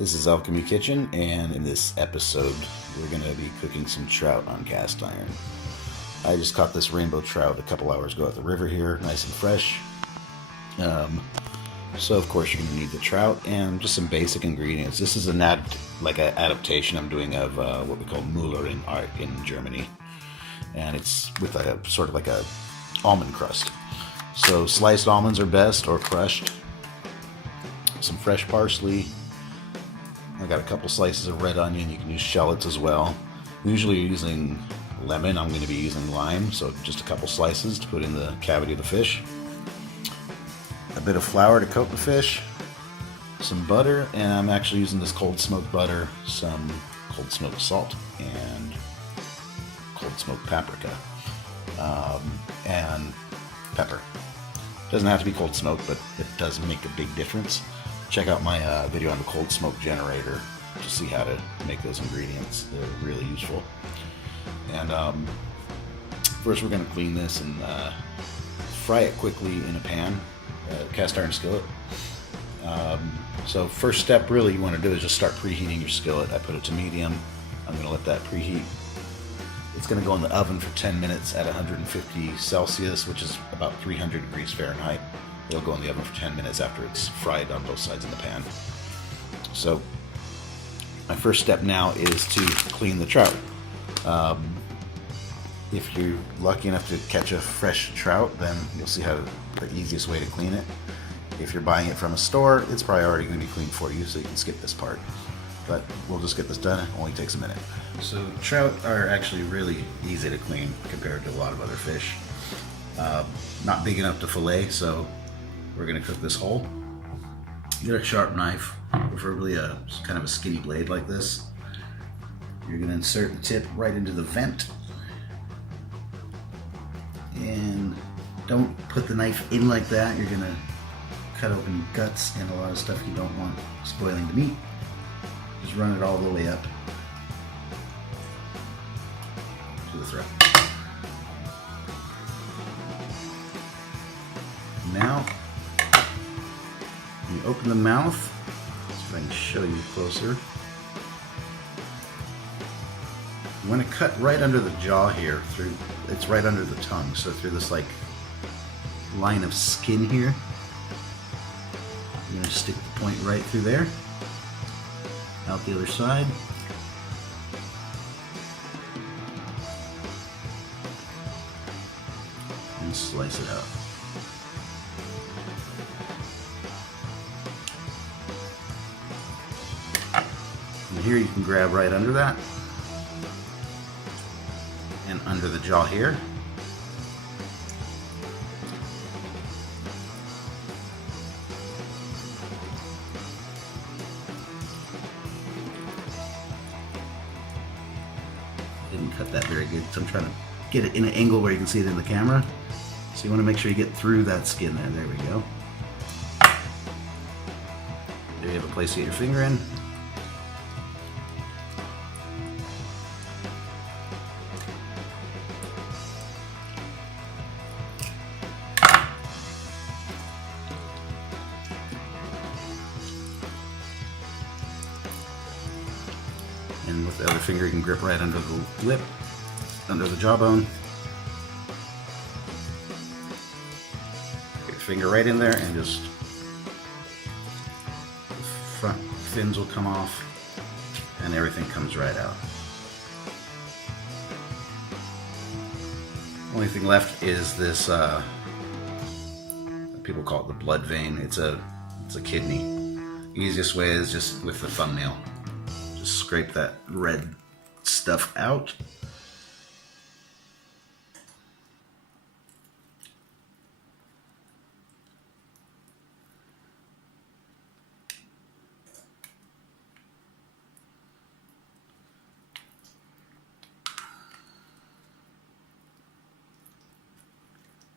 This is Alchemy Kitchen, and in this episode we're going to be cooking some trout on cast iron. I just caught this rainbow trout a couple hours ago at the river here, nice and fresh. So of course you're going to need the trout and just some basic ingredients. This is an adaptation I'm doing of what we call Müllerin Art in Germany, and it's with a sort of like a almond crust. So sliced almonds are best, or crushed. Some fresh parsley. I got a couple slices of red onion. You can use shallots as well. Usually you're using lemon. I'm going to be using lime, so just a couple slices to put in the cavity of the fish. A bit of flour to coat the fish. Some butter, and I'm actually using this cold smoked butter, some cold smoked salt, and cold smoked paprika, and pepper. Doesn't have to be cold smoked, but it does make a big difference. Check out my video on the cold smoke generator to see how to make those ingredients. They're really useful. And first we're going to clean this and fry it quickly in a pan, cast iron skillet. So first step really you want to do is just start preheating your skillet. I put it to medium. I'm going to let that preheat. It's going to go in the oven for 10 minutes at 150 Celsius, which is about 300 degrees Fahrenheit. It'll go in the oven for 10 minutes after it's fried on both sides in the pan. So my first step now is to clean the trout. If you're lucky enough to catch a fresh trout, then you'll see how the easiest way to clean it. If you're buying it from a store, it's probably already going to be cleaned for you, so you can skip this part. But we'll just get this done. It only takes a minute. So trout are actually really easy to clean compared to a lot of other fish. Not big enough to fillet, so we're going to cook this whole. Get a sharp knife, preferably a kind of a skinny blade like this. You're going to insert the tip right into the vent. And don't put the knife in like that. You're going to cut open guts and a lot of stuff you don't want spoiling the meat. Just run it all the way up to the throat. Now, when you open the mouth, let's see if I can show you closer. You want to cut right under the jaw here, it's right under the tongue, so through this like line of skin here. You're going to stick the point right through there. Out the other side. And slice it out. And here you can grab right under that. And under the jaw here. Didn't cut that very good, so I'm trying to get it in an angle where you can see it in the camera. So you want to make sure you get through that skin there. There we go. There you have a place to get your finger in. And with the other finger you can grip right under the lip, under the jawbone. Get your finger right in there and just the front fins will come off and everything comes right out. Only thing left is this, people call it the blood vein. It's a kidney. Easiest way is just with the thumbnail. Just scrape that red stuff out.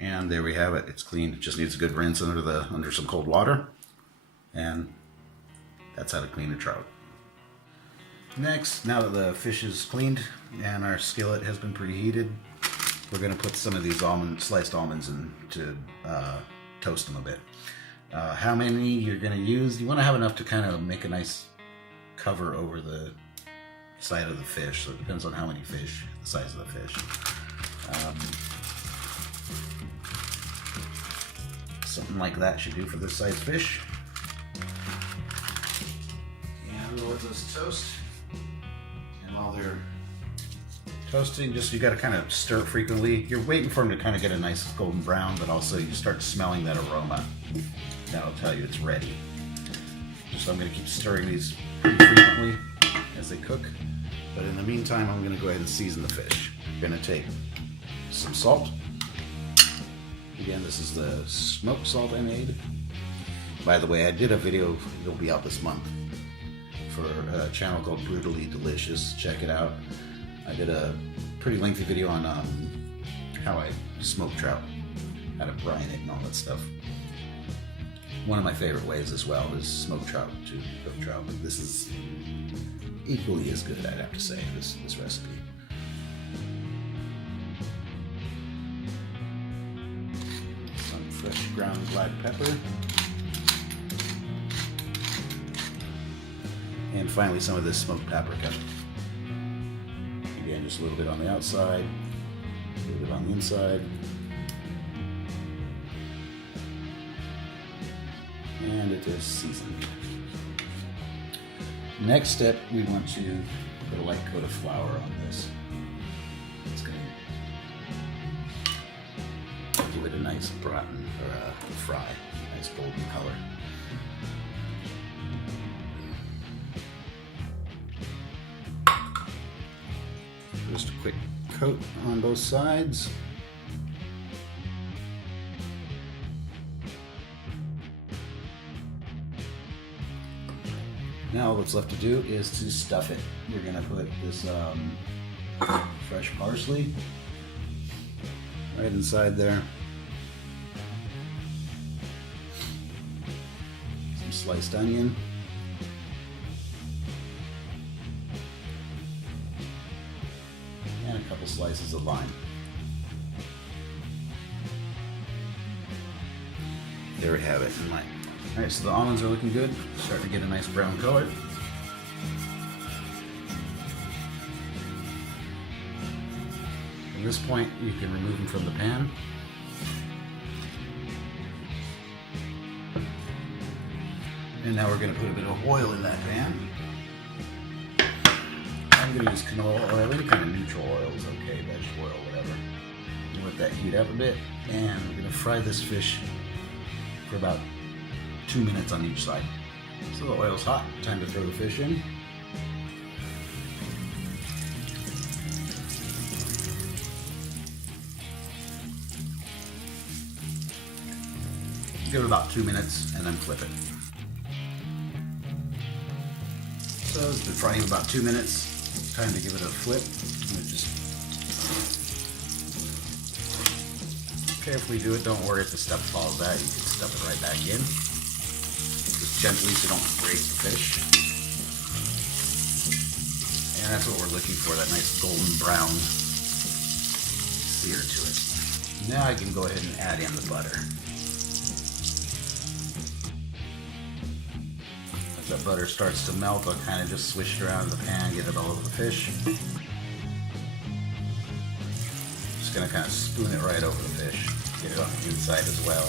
And there we have it. It's clean. It just needs a good rinse under some cold water. And that's how to clean a trout. Next, now that the fish is cleaned and our skillet has been preheated, we're going to put some of these sliced almonds in to toast them a bit. How many you're going to use, you want to have enough to kind of make a nice cover over the side of the fish, so it depends on how many fish, the size of the fish. Something like that should do for this size fish. And I'm gonna let those toast. And while they're toasting, you gotta kind of stir it frequently. You're waiting for them to kind of get a nice golden brown, but also you start smelling that aroma. That'll tell you it's ready. So I'm gonna keep stirring these pretty frequently as they cook. But in the meantime, I'm gonna go ahead and season the fish. I'm gonna take some salt. Again, this is the smoked salt I made. By the way, I did a video, it'll be out this month, for a channel called Brutally Delicious. Check it out. I did a pretty lengthy video on how I smoke trout, how to brine it and all that stuff. One of my favorite ways as well is smoked trout to cook trout, but this is equally as good, I'd have to say, this recipe. Some fresh ground black pepper. And finally some of this smoked paprika. Again, just a little bit on the outside, a little bit on the inside. And it is seasoned. Next step, we want to put a light coat of flour on this. It's going to give it a nice brown or a fry, a nice golden color. Just a quick coat on both sides. Now all that's left to do is to stuff it. We're gonna put this fresh parsley right inside there. Some sliced onion. And a couple slices of lime. There we have it. Alright, so the almonds are looking good. Starting to get a nice brown color. At this point, you can remove them from the pan. And now we're going to put a bit of oil in that pan. I'm going to use canola oil, any kind of neutral oil is okay, vegetable oil, whatever. Let that heat up a bit, and we're going to fry this fish for about 2 minutes on each side. So the oil's hot, time to throw the fish in. Give it about 2 minutes and then flip it. So it's been frying about 2 minutes. Time to give it a flip. Just carefully do it. Don't worry if the stuff falls out. You can stuff it right back in. Just gently so you don't break the fish. And that's what we're looking for, that nice golden brown sear to it. Now I can go ahead and add in the butter. As that butter starts to melt, I'll kind of just swish it around in the pan, get it all over the fish. Just going to kind of spoon it right over the fish, get it on the inside as well.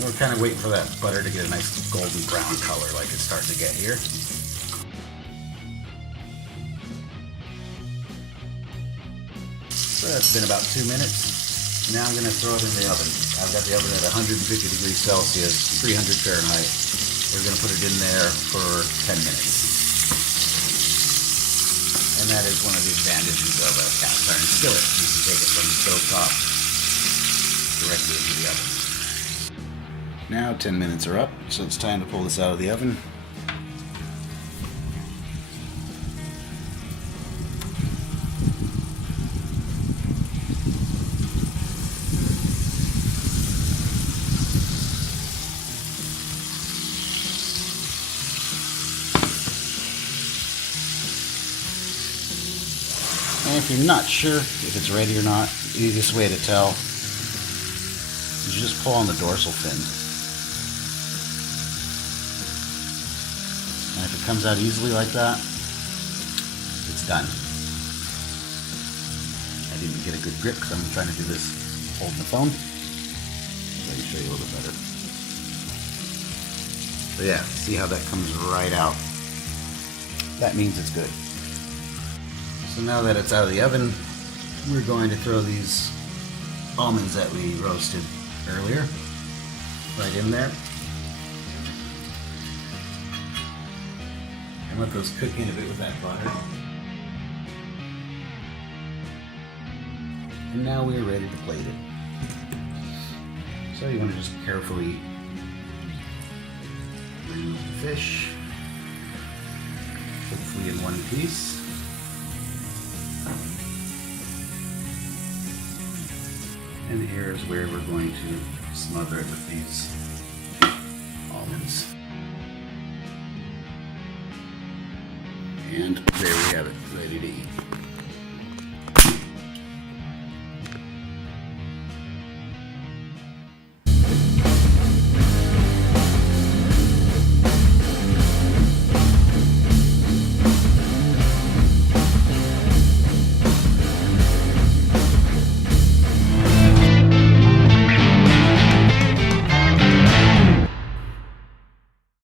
And we're kind of waiting for that butter to get a nice golden brown color like it's starting to get here. So it's been about 2 minutes. Now I'm going to throw it in the oven. I've got the oven at 150 degrees Celsius, 300 Fahrenheit. We're going to put it in there for 10 minutes. And that is one of the advantages of a cast iron skillet. You can take it from the stove top directly into the oven. Now 10 minutes are up, so it's time to pull this out of the oven. if you're not sure if it's ready or not, the easiest way to tell is you just pull on the dorsal fin. And if it comes out easily like that, it's done. I didn't get a good grip because I'm trying to do this holding the phone. Let me show you a little bit better. So yeah, see how that comes right out? That means it's good. So now that it's out of the oven, we're going to throw these almonds that we roasted earlier right in there. And let those cook in a bit with that butter. And now we're ready to plate it. So you want to just carefully remove the fish, hopefully in one piece. And here is where we're going to smother it with these almonds. And there we have it, ready to eat.